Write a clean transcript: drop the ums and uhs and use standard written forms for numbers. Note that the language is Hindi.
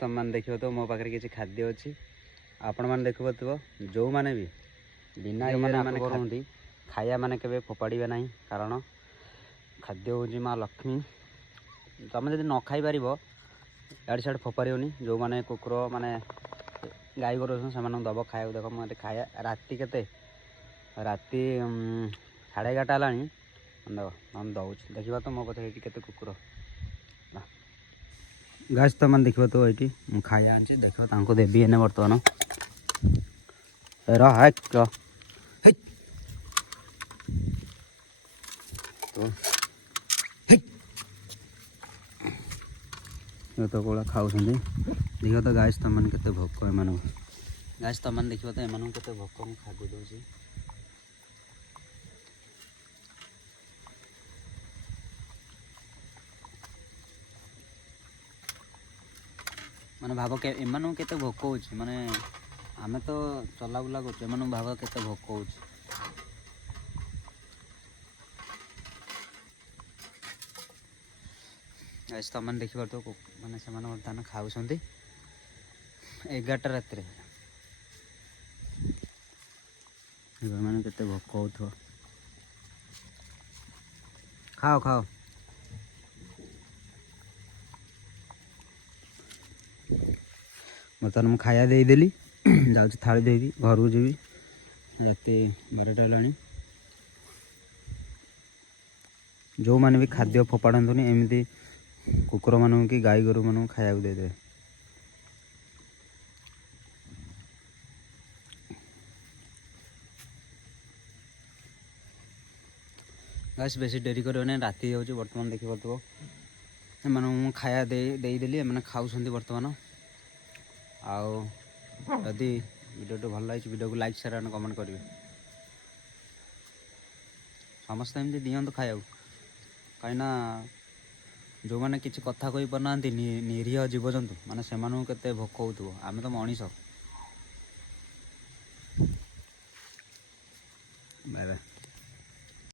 तुम मैंने देखो तो मो पाखे किसी खाद्य अच्छी आपण मैंने देखो जो मैंने भी बिना मैंने कहते खाया मैंने के फोपाड़े ना कारण खाद्य हूँ माँ लक्ष्मी तुम जब न खाई पार इे सियाड़े फोपाड़नी जो मैंने कुकुर माने गाई गोरु से दब खाया देख मुझे खाया राति के राति 11:30 है देख हम दौर देखा तो मो पचे ये कुकुर गाछ तो मैंने देखो तो ये खाया आनी देख देवी एने बर्तमान तो कौड़ा खाऊँ देख तो गाछ तुम मैंने केते भोक एम गाछ तुम मैंने देखो तो एम के भोक मुझे खाद्य दूसरी माने भाव के एम के भोक हो माने आम तो चला बुला कर भाव के भोक हो तुम मैंने देखिए तो मैंने से बर्तमान खाऊँ 11टा रात मैंने के भोक हो खाओ खाओ बर्तमान मुझे खाया देदेली जाऊँ थाली देवी घर को जी राति 12टा है जो मैंने भी खाद्य फोपाड़तुनि एमती कुकुर मानू कि गाई गोरु मानू खाया देदे गाइस बेसी डेरी करने राति हो बर्तमान देखी पार्थ एम खाया देदेली मैंने खाऊँ बर्तमान आदि वीडियो भल लगी वीडियो को लाइक शेयर एंड कमेंट करेंगे समस्त एमती दिंतु खाया कहीं जो मैंने किसी कथा कही पारना निरीह जीवजंतु माने से केते भोक हो आम तो मनीष बाय बाय।